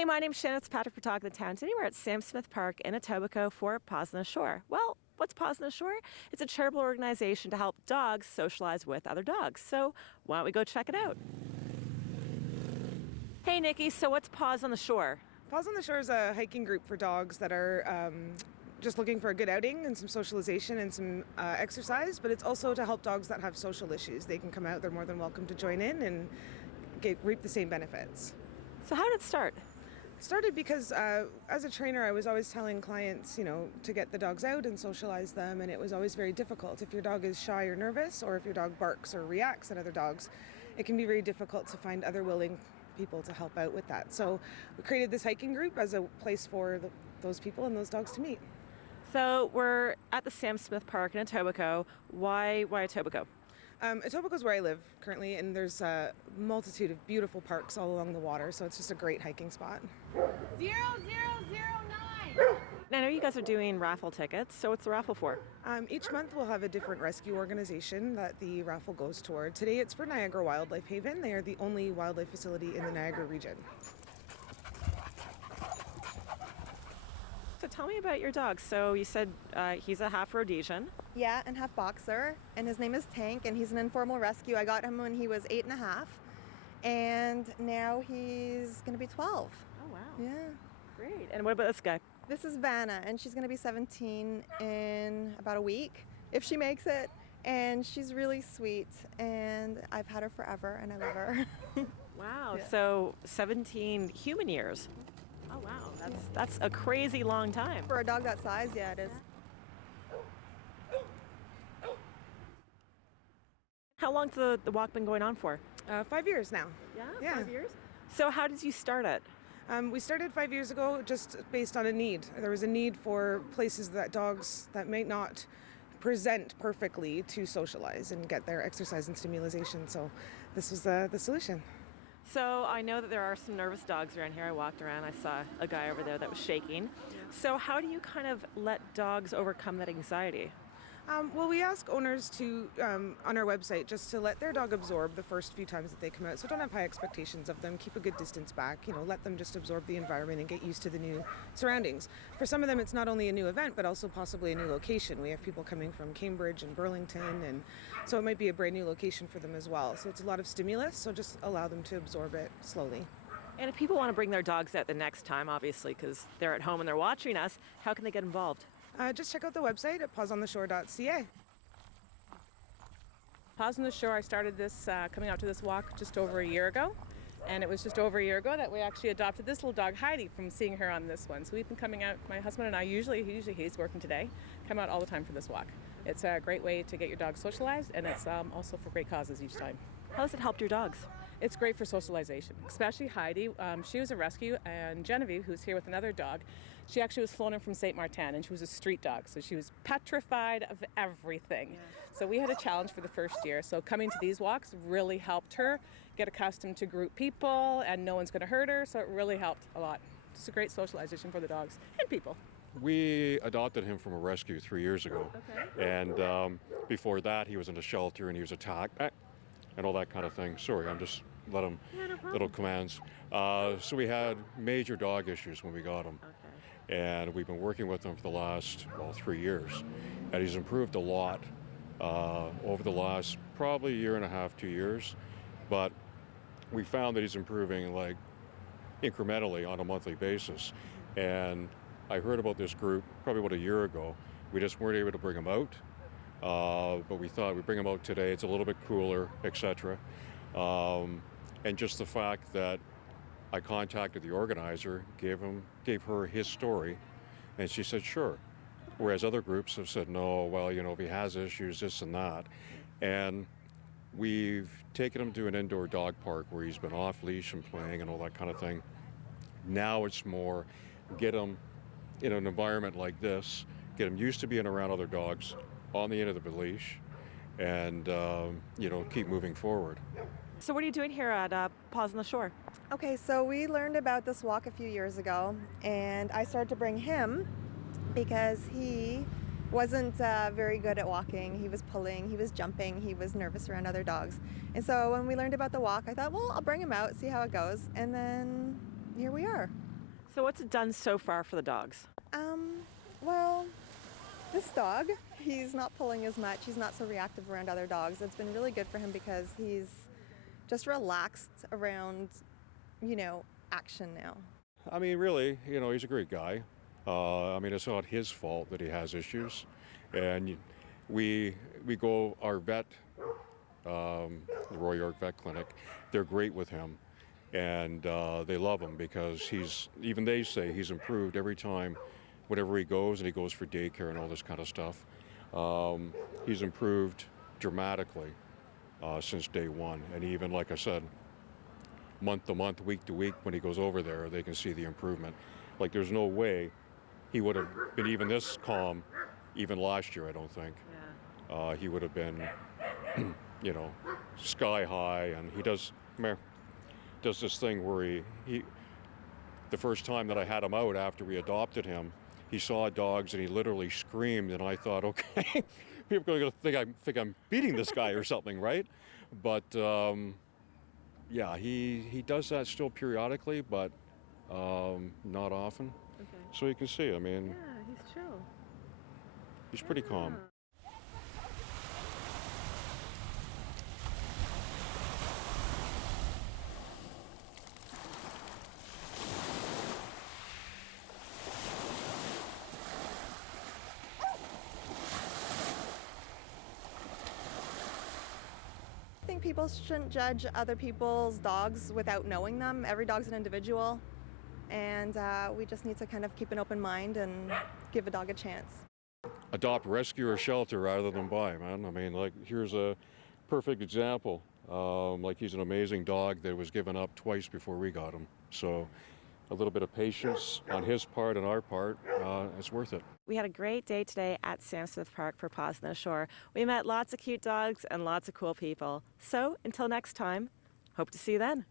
Hey, my name's Shannon Fitzpatrick, photographer of the town. Today we're at Sam Smith Park in Etobicoke for Paws on the Shore. Well, what's Paws on the Shore? It's a charitable organization to help dogs socialize with other dogs. So why don't we go check it out? Hey, Nikki, so what's Paws on the Shore? Paws on the Shore is a hiking group for dogs that are just looking for a good outing and some socialization and some exercise, but it's also to help dogs that have social issues. They can come out, they're more than welcome to join in and reap the same benefits. So how did it start? It started because as a trainer, I was always telling clients, to get the dogs out and socialize them, and it was always very difficult. If your dog is shy or nervous, or if your dog barks or reacts at other dogs, it can be very difficult to find other willing people to help out with that. So we created this hiking group as a place for those people and those dogs to meet. So we're at the Sam Smith Park in Etobicoke. Why Etobicoke? Etobicoke is where I live currently, and there's a multitude of beautiful parks all along the water, so it's just a great hiking spot. 0009! I know you guys are doing raffle tickets, so what's the raffle for? Each month we'll have a different rescue organization that the raffle goes toward. Today it's for Niagara Wildlife Haven. They are the only wildlife facility in the Niagara region. So tell me about your dog. So you said he's a half Rhodesian. Yeah, and half boxer, and his name is Tank, and he's an informal rescue. I got him when he was 8.5, and now he's going to be 12. Oh, wow. Yeah. Great. And what about this guy? This is Vanna, and she's going to be 17 in about a week, if she makes it, and she's really sweet, and I've had her forever, and I love her. Wow. Yeah. So 17 human years. Oh, wow. That's a crazy long time. For a dog that size, yeah, it is. How long's the walk been going on for? 5 years now. Yeah. 5 years? So how did you start it? We started 5 years ago just based on a need. There was a need for places that dogs that might not present perfectly to socialize and get their exercise and stimulation. So this was the solution. So I know that there are some nervous dogs around here. I walked around, I saw a guy over there that was shaking. So how do you kind of let dogs overcome that anxiety? Well, we ask owners to, on our website, just to let their dog absorb the first few times that they come out. So don't have high expectations of them. Keep a good distance back. Let them just absorb the environment and get used to the new surroundings. For some of them, it's not only a new event, but also possibly a new location. We have people coming from Cambridge and Burlington, and so it might be a brand new location for them as well. So it's a lot of stimulus, so just allow them to absorb it slowly. And if people want to bring their dogs out the next time, obviously, because they're at home and they're watching us, how can they get involved? Just check out the website at pawsontheshore.ca. Paws on the Shore, I started this coming out to this walk just over a year ago. And it was just over a year ago that we actually adopted this little dog, Heidi, from seeing her on this one. So we've been coming out, my husband and I, usually he's working today, come out all the time for this walk. It's a great way to get your dog socialized, and it's also for great causes each time. How has it helped your dogs? It's great for socialization, especially Heidi. She was a rescue, and Genevieve, who's here with another dog, she actually was flown in from St. Martin, and she was a street dog, so she was petrified of everything. Yeah. So we had a challenge for the first year, so coming to these walks really helped her get accustomed to group people, and no one's going to hurt her, so it really helped a lot. It's a great socialization for the dogs and people. We adopted him from a rescue 3 years ago. Okay. And before that, he was in a shelter and he was attacked and all that kind of thing. Sorry, I'm just let him little commands. So we had major dog issues when we got him. Okay. And we've been working with him for the last, 3 years. And he's improved a lot over the last probably year and a half, 2 years. But we found that he's improving like incrementally on a monthly basis. And I heard about this group probably about a year ago. We just weren't able to bring him out, but we thought we'd bring him out today. It's a little bit cooler, etc. And just the fact that I contacted the organizer, gave her his story, and she said sure. Whereas other groups have said no, well, if he has issues, this and that. And we've taken him to an indoor dog park where he's been off leash and playing and all that kind of thing. Now it's more get him in an environment like this, get him used to being around other dogs on the end of the leash, and keep moving forward. So what are you doing here at Paws on the Shore? Okay, so we learned about this walk a few years ago, and I started to bring him because he wasn't very good at walking. He was pulling, he was jumping, he was nervous around other dogs. And so when we learned about the walk, I thought, well, I'll bring him out, see how it goes, and then here we are. So what's it done so far for the dogs? Well, this dog, he's not pulling as much. He's not so reactive around other dogs. It's been really good for him because he's just relaxed around, action now. I mean, really, he's a great guy. I mean, it's not his fault that he has issues. And we go, our vet, the Roy York Vet Clinic, they're great with him. And they love him because even they say he's improved every time whenever he goes, and he goes for daycare and all this kind of stuff. He's improved dramatically since day one. And even, like I said, month to month, week to week, when he goes over there, they can see the improvement. Like, there's no way he would have been even this calm even last year, I don't think. Yeah. He would have been, sky high. And he does this thing where he the first time that I had him out after we adopted him, he saw dogs and he literally screamed, and I thought, okay, people are going to think I'm beating this guy or something, right? But yeah, he does that still periodically, but not often. Okay. So you can see, I mean, Yeah, he's chill. he's pretty calm. I think people shouldn't judge other people's dogs without knowing them. Every dog's an individual, and we just need to kind of keep an open mind and give a dog a chance. Adopt, rescue, or shelter rather than buy, man. I mean, like, here's a perfect example. Like, he's an amazing dog that was given up twice before we got him. So a little bit of patience on his part and our part, it's worth it. We had a great day today at Sam Smith Park for Paws on the Shore. We met lots of cute dogs and lots of cool people. So until next time, hope to see you then.